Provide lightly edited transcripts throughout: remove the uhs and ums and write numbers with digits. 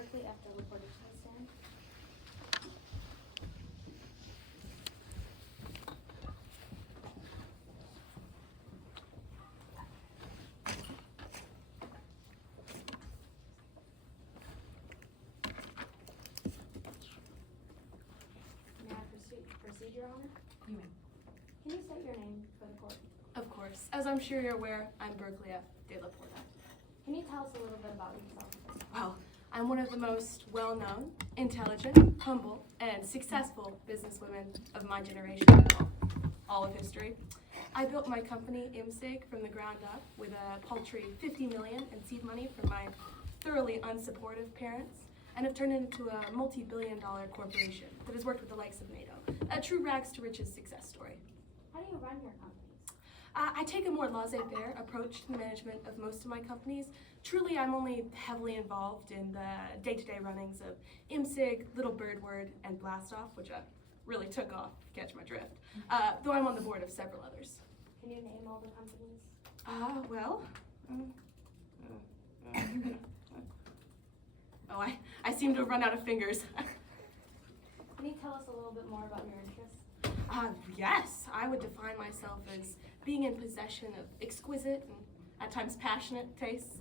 Berkeley after reporter stand. May I proceed, Your Honor? You may. Can you state your name for the court? Of course. As I'm sure you're aware, I'm Berkeley F. De La Porta. Can you tell us a little bit about yourself? Well, I'm one of the most well-known, intelligent, humble, and successful businesswomen of my generation and all of history. I built my company, IMSIG, from the ground up with a paltry $50 million in seed money from my thoroughly unsupportive parents, and have turned it into a multi-billion-dollar corporation that has worked with the likes of NATO. A true rags-to-riches success story. How do you run your companies? I take a more laissez-faire approach to the management of most of my companies. Truly, I'm only heavily involved in the day-to-day runnings of IMSIG, Little Birdword, and Blastoff, which really took off, catch my drift, though I'm on the board of several others. Can you name all the companies? Well, oh, I seem to have run out of fingers. Can you tell us a little bit more about your interests? Yes, I would define myself as being in possession of exquisite and at times passionate tastes.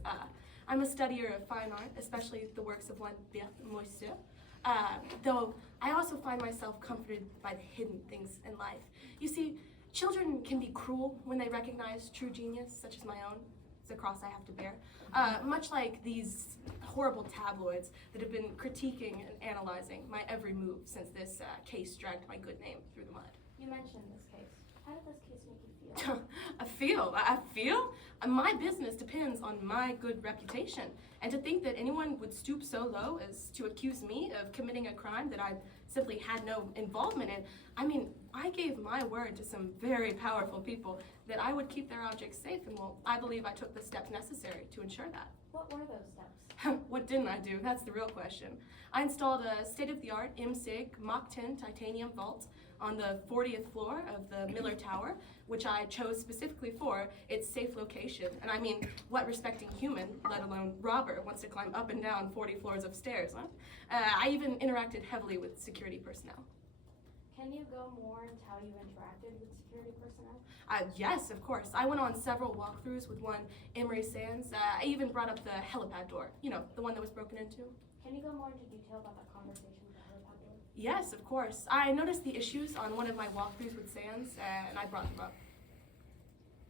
I'm a studier of fine art, especially the works of one Bert Moisieux, though I also find myself comforted by the hidden things in life. You see, children can be cruel when they recognize true genius, such as my own. It's a cross I have to bear. Much like these horrible tabloids that have been critiquing and analyzing my every move since this case dragged my good name through the mud. You mentioned this case. How did this case make you feel? I feel? My business depends on my good reputation. And to think that anyone would stoop so low as to accuse me of committing a crime that I simply had no involvement in, I mean, I gave my word to some very powerful people that I would keep their objects safe, and well, I believe I took the steps necessary to ensure that. What were those steps? What didn't I do? That's the real question. I installed a state-of-the-art IMSIG Mach 10 titanium vault on the 40th floor of the Miller Tower, which I chose specifically for its safe location. And I mean, what respecting human, let alone robber, wants to climb up and down 40 floors of stairs, huh? I even interacted heavily with security personnel. Can you go more into how you interacted with security personnel? Yes, of course. I went on several walkthroughs with one Emery Sands. I even brought up the helipad door, you know, the one that was broken into. Can you go more into detail about that conversation with the helipad door? Yes, of course. I noticed the issues on one of my walkthroughs with Sands, and I brought them up.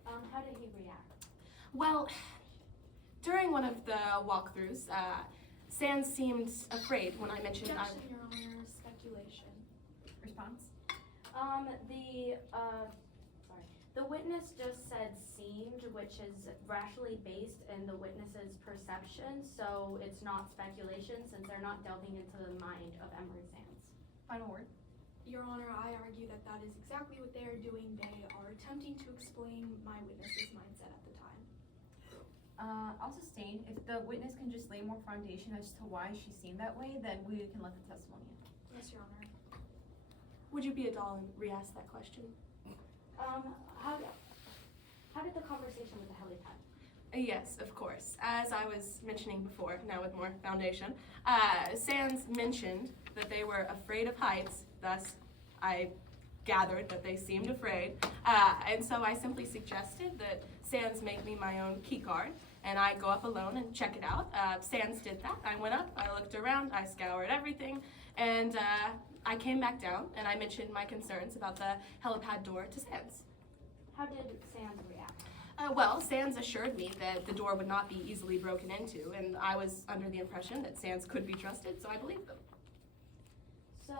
How did he react? Well, during one of the walkthroughs, Sands seemed afraid when I mentioned Objection, Your Honor. Speculation. Response? The witness just said seemed, which is rationally based in the witness's perception, so it's not speculation since they're not delving into the mind of Emery Sands. Final word? Your Honor, I argue that that is exactly what they are doing. They are attempting to explain my witness's mindset at the time. I'll sustain. If the witness can just lay more foundation as to why she seemed that way, then we can let the testimony in. Yes, Your Honor. Would you be a doll and re-ask that question? How did the conversation with the helipad? Yes, of course. As I was mentioning before, now with more foundation, Sands mentioned that they were afraid of heights, thus I gathered that they seemed afraid, and so I simply suggested that Sands make me my own key card, and I go up alone and check it out. Sands did that. I went up, I looked around, I scoured everything, and I came back down, and I mentioned my concerns about the helipad door to Sands. How did Sands react? Well, Sands assured me that the door would not be easily broken into, and I was under the impression that Sands could be trusted, so I believed them. So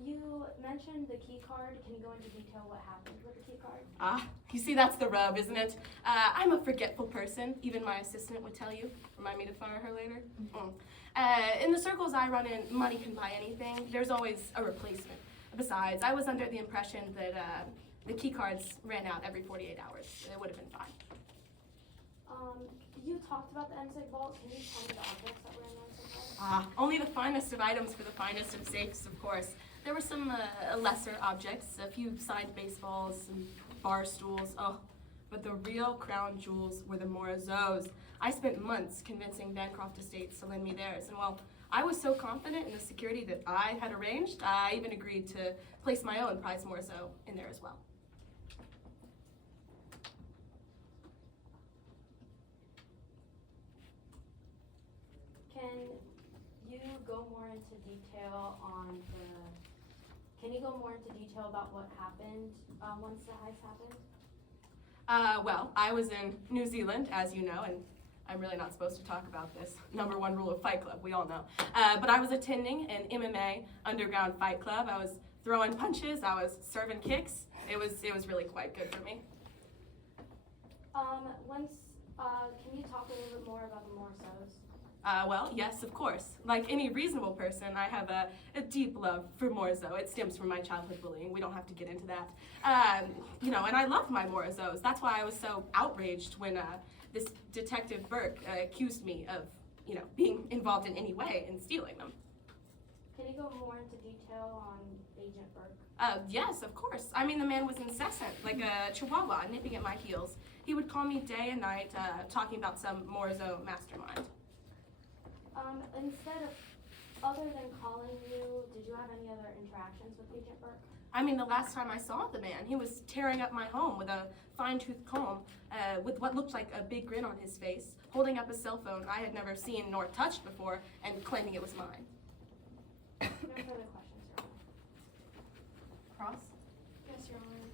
you mentioned the key card. Can you go into detail what happened with the key card? You see, that's the rub, isn't it? I'm a forgetful person. Even my assistant would tell you. Remind me to fire her later. In the circles I run in, money can buy anything. There's always a replacement. Besides, I was under the impression that the key cards ran out every 48 hours. It would have been fine. You talked about the MSIG vault. Can you tell me the objects that were in the MSIG vault? Only the finest of items for the finest of safes, of course. There were some lesser objects, a few signed baseballs, some bar stools. Oh, but the real crown jewels were the Morizos. I spent months convincing Bancroft Estates to lend me theirs, and well, I was so confident in the security that I had arranged, I even agreed to place my own prize Morzo in there as well. Can you go more into detail on can you go more into detail about what happened once the heist happened? Well, I was in New Zealand, as you know, and I'm really not supposed to talk about this. #1 rule of Fight Club, we all know. But I was attending an MMA underground fight club. I was throwing punches, I was serving kicks. It was really quite good for me. Can you talk a little bit more about the Morzos? Well, yes, of course. Like any reasonable person, I have a deep love for Morzo. It stems from my childhood bullying. We don't have to get into that. And I love my Morzos. That's why I was so outraged when this Detective Burke accused me of, being involved in any way in stealing them. Can you go more into detail on Agent Burke? Yes, of course. I mean, the man was incessant, like a chihuahua nipping at my heels. He would call me day and night, talking about some Morzo mastermind. Other than calling you, did you have any other interactions with Agent Burke? I mean, the last time I saw the man, he was tearing up my home with a fine-tooth comb, with what looked like a big grin on his face, holding up a cell phone I had never seen nor touched before, and claiming it was mine. No further questions, Your Honor. Cross? Yes, Your Honor.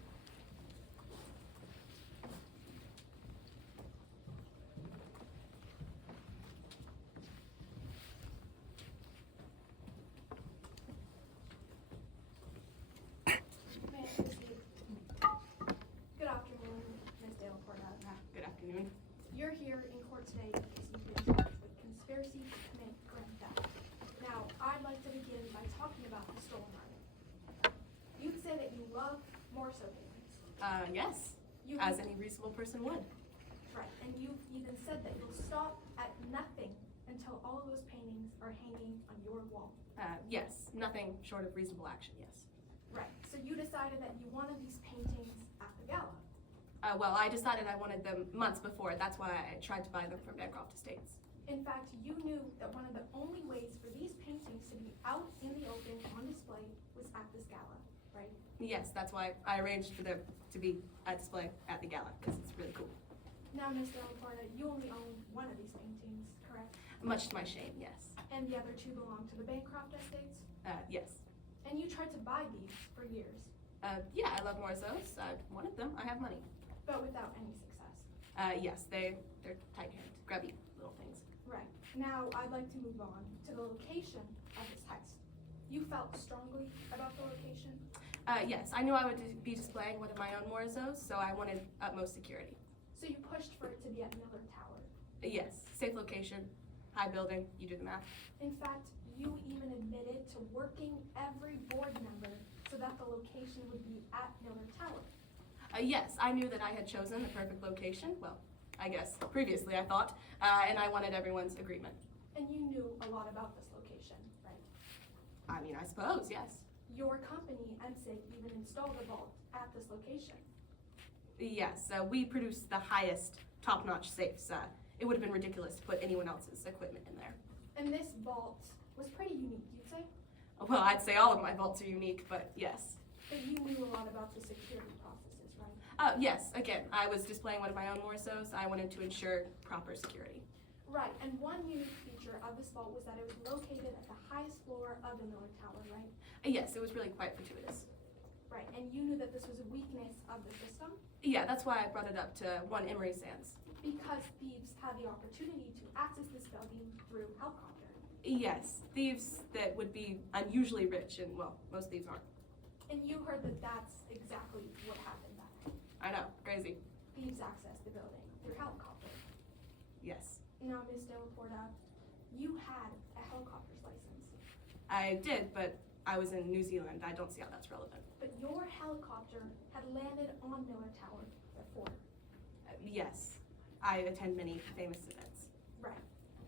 May I proceed? Good afternoon, Ms. De La Porta. Good afternoon. You're here in court today because you've been charged with conspiracy to commit grand theft. Now, I'd like to begin by talking about the stolen item. You say that you love Morzo paintings. Yes, You as any reasonable person would. Right, and you've even said that you'll stop at nothing until all of those paintings are hanging on your wall. Yes, nothing short of reasonable action, yes. Right, so you decided that you wanted these paintings at the gala. Well, I decided I wanted them months before. That's why I tried to buy them from Bancroft Estates. In fact, you knew that one of the only ways for these paintings to be out in the open on display was at this gala, right? Yes, that's why I arranged for them to be at display at the gala, because it's really cool. Now, Ms. De La Porta, you only own one of these paintings, correct? Much to my shame, yes. And the other two belong to the Bancroft Estates? Yes. And you tried to buy these for years, Yeah, I love Morzos. I wanted them. I have money. but without any success. Yes, they're tight-handed, grubby little things. Right. Now, I'd like to move on to the location of this heist. You felt strongly about the location? Yes, I knew I would be displaying one of my own Morzos, so I wanted utmost security. So you pushed for it to be at Miller Tower. Yes, safe location, high building, you do the math. In fact, you even admitted to working every board member so that the location would be at Miller Tower. Yes, I knew that I had chosen the perfect location, well, I guess previously I thought, and I wanted everyone's agreement. And you knew a lot about this location, right? I mean, I suppose, yes. Your company, MSIG, even installed a vault at this location. Yes, we produce the highest top-notch safes. It would have been ridiculous to put anyone else's equipment in there. And this vault was pretty unique, you'd say? Well, I'd say all of my vaults are unique, but yes. But you knew a lot about the security processes, right? Yes, again, I was displaying one of my own Morzos. I wanted to ensure proper security. Right, and one unique feature of this vault was that it was located at the highest floor of the Miller Tower, right? Yes, it was really quite fortuitous. Right, and you knew that this was a weakness of the system Yeah, that's why I brought it up to 1 Emery Sands. because thieves had the opportunity to access this building through helicopter. Yes, thieves that would be unusually rich, and well, most thieves aren't. And you heard that that's exactly what happened that night. I know, crazy. Thieves accessed the building through helicopter. Yes, Now, Ms. De La Porta, you had a helicopter's license, I did, but I was in New Zealand. I don't see how that's relevant. but your helicopter had landed on Miller Tower before. Yes, I attend many famous events. Right.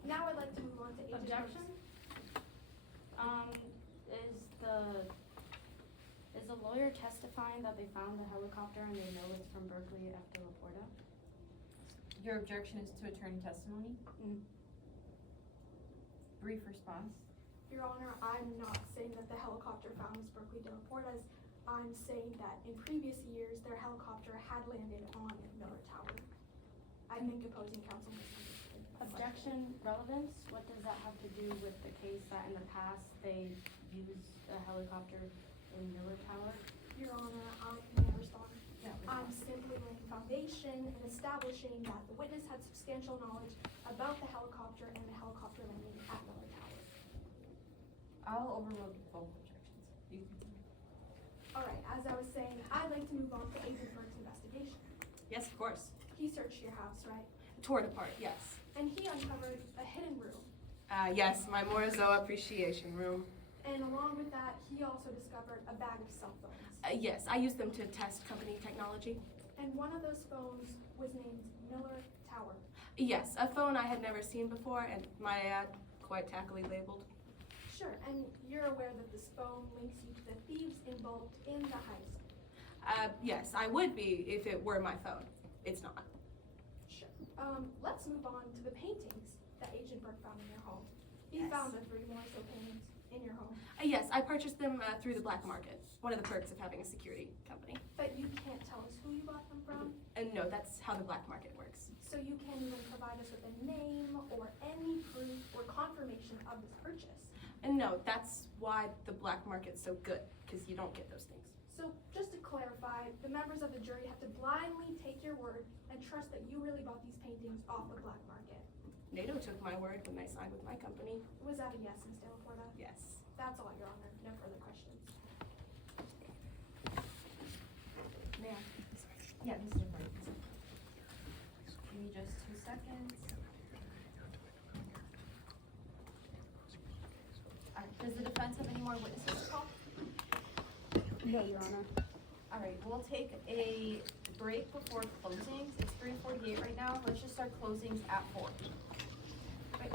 Now I'd like to move on to Agent Objection? Is the lawyer testifying that they found the helicopter and they know it's from Berkeley F. De La Porta? Your objection is to attorney testimony? Mm. Brief response. Your Honor, I'm not saying that the helicopter found Miss Berkeley de la Porta's. I'm saying that in previous years, their helicopter had landed on Miller Tower. I think opposing counsel misunderstood. Objection, relevance, what does that have to do with the case that in the past they used a helicopter in Miller Tower? Your Honor, I may respond. Yeah. I'm simply laying foundation and establishing that the witness had substantial knowledge about the helicopter and the helicopter landing at Miller Tower. I'll overrule both objections. You can. Alright, as I was saying, I'd like to move on to Agent Burke's investigation. Yes, of course. He searched your house, right? Tore it apart, yes. And he uncovered a hidden room. Yes, my Morizo appreciation room. And along with that, he also discovered a bag of cell phones. Yes, I use them to test company technology. And one of those phones was named Miller Tower. Yes, a phone I had never seen before, and might I add, quite tackily labeled. Sure, and you're aware that this phone links you to the thieves involved in the heist. Yes, I would be if it were my phone. It's not. Sure. Let's move on to the paintings that Agent Burke found in your home. He Yes. found the 3 Morso paintings in your home, Yes, I purchased them through the black market. One of the perks of having a security company. but you can't tell us who you bought them from, And no, that's how the black market works. so you can't even provide us with a name or any proof or confirmation of this purchase. And no, that's why the black market's so good, because you don't get those things. So just to clarify, the members of the jury have to blindly take your word and trust that you really bought these paintings off the black market. NATO took my word when they signed with my company. Was that a yes, Ms. De La Porta? Yes. That's all, Your Honor. No further questions. Ma'am. Yeah, Mr. Burke. Give me just 2 seconds. Alright, does the defense have any more witnesses to call? No, Your Honor. Alright, we'll take a break before closings. It's 3:48 right now. Let's just start closings at 4.